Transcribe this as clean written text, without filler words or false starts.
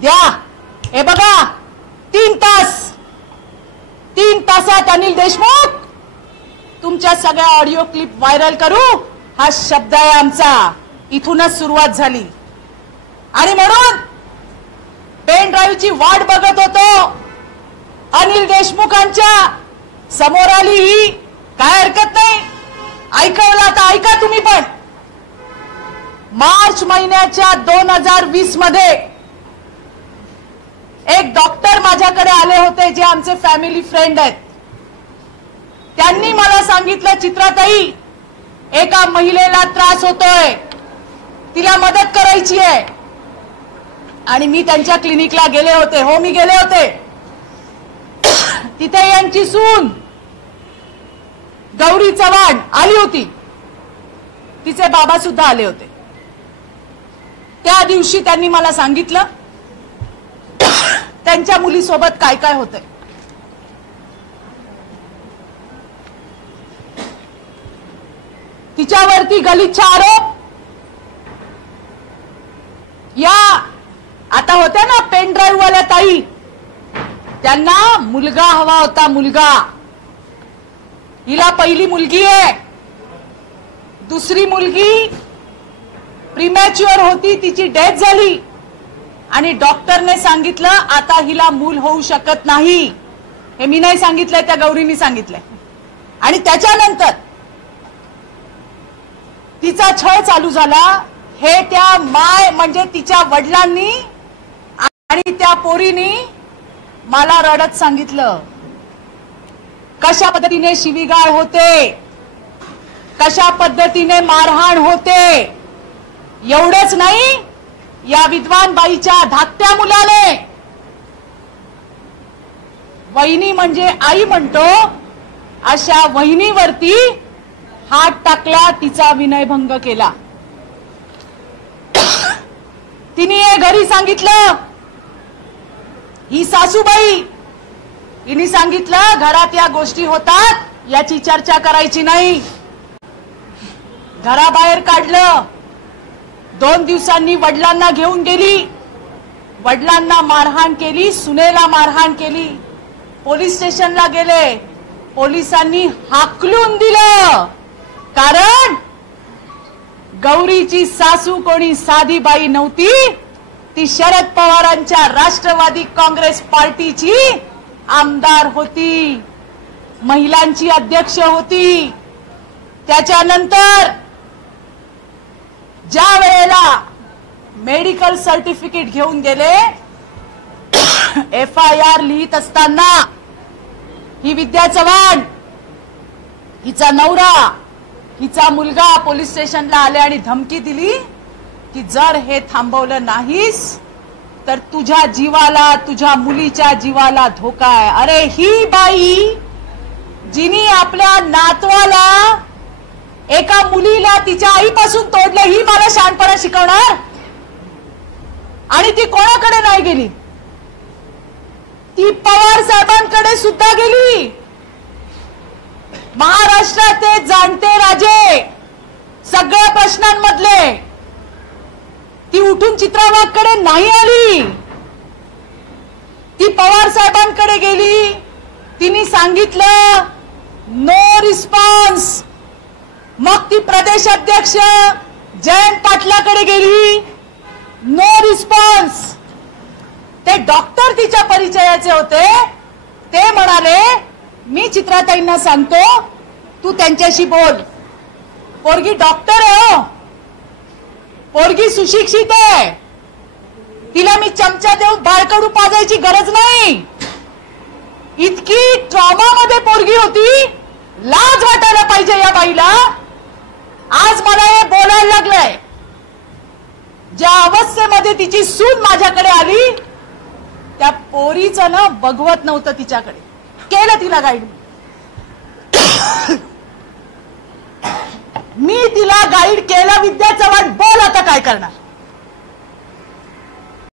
द्या। हे बघा 3 तासात अनिल देशमुख तुमच्या सगळ्या ऑडिओ क्लिप व्हायरल करू हा शब्द आहे आमचा। इथूनच सुरुवात झाली आणि म्हणून पेन ड्राईव्हची वाट बघत होतो। अनिल देशमुखांच्या समोर आली ही काय हरकत नाही, ऐकवला तर ऐका तुम्ही पण। मार्च महिन्याच्या 2020 मध्ये एक डॉक्टर माझ्याकडे आले होते जे आमचे फॅमिली फ्रेंड आहेत। त्यांनी मला सांगितलं चित्राताई एका महिलेला त्रास होतोय, तिला मदत करायची आहे। आणि मी त्यांच्या क्लिनिकला गेले होते। हो मी गेले होते। तिथे यांची सून गौरी चव्हाण आली होती, तिचे बाबा सुद्धा आले होते। त्या दिवशी त्यांनी मला सांगितलं त्यांच्या मुलीसोबत काय काय होतंय। तिच्यावरती गलिच्छ आरोप, या आता होत्या ना पेन ड्राईव्ह वाल्या ताई, त्यांना मुलगा हवा होता, मुलगा। हिला पहिली मुलगी आहे, दुसरी मुलगी प्रीमॅच्युअर होती, तिची डेथ झाली आणि डॉक्टरने सांगितलं आता हिला मूल होऊ शकत नाही। हे मी नाही सांगितलंय, त्या गौरीनी सांगितलंय। आणि त्याच्यानंतर तिचा छळ चालू झाला। हे त्या माय म्हणजे तिच्या वडिलांनी आणि त्या पोरीनी मला रडत सांगितलं कशा पद्धतीने शिवीगाळ होते, कशा पद्धतीने मारहाण होते। एवढंच नाही, या विद्वान बाईच्या धाकट्या मुलाने वहिनी म्हणजे आई म्हणतो अशा वहिनीवरती हात टाकला, तिचा विनयभंग केला। तिने घरी सांगितलं, ही सासूबाई हिने सांगितलं घरात या गोष्टी होतात याची चर्चा करायची नाही। घराबाहेर काढलं। 2 दिवसांनी वडिलांना घेऊन गेली, वडिलांना मारहाण केली, सुनेला मारहाण केली। पोलीस स्टेशनला गेले, पोलिसांनी हाकलून दिलं, कारण गौरीची सासू कोणी साधी बाई नव्हती, ती शरद पवारांच्या राष्ट्रवादी काँग्रेस पार्टीची आमदार होती, महिलांची अध्यक्ष होती। त्याच्यानंतर ज्या वेळेला मेडिकल सर्टिफिकेट घेऊन गेले, FIR लिहित असताना ही विद्या चव्हाण, हिचा नवरा, हिचा मुलगा पोलीस स्टेशनला आले आणि धमकी दिली की जर हे थांबवलं नाहीस तर तुझ्या जीवाला, तुझ्या मुलीच्या जीवाला धोका आहे। अरे ही बाई जिनी आपल्या नातवाला, एका मुलीला तिच्या आईपासून तोडलं, ही मला शहाणपणा शिकवणार? आणि ती कोणाकडे नाही गेली, ती पवार साहेबांकडे सुद्धा गेली। महाराष्ट्राचे जाणते राजे सगळ्या प्रश्नांमधले, ती उठून चित्रावाघकडे नाही आली, ती पवार साहेबांकडे गेली। तिने सांगितलं नो रिस्पॉन्स। मग ती प्रदेश अध्यक्ष जयंत पाटलाकडे गेली, नो रिस्पॉन्स। ते डॉक्टर तिच्या परिचयाचे होते, ते म्हणाले मी चित्राताईंना सांगतो तू त्यांच्याशी बोल। पोरगी डॉक्टर आहे, हो पोरगी सुशिक्षित आहे, तिला मी चमचा देऊन बाळकडू पाजायची गरज नाही। इतकी ट्रॉमा मध्ये पोरगी होती, लाज वाटायला पाहिजे या बाईला। आज मला हे बोलायला लागलंय। ज्या अवस्थेमध्ये तिची सून माझ्याकडे आली, त्या पोरीचं ना बघवत नव्हतं तिच्याकडे, केलं तिला गाईड। मी तिला गाईड केलं, विद्या चव्हाण बोल आता काय करणार।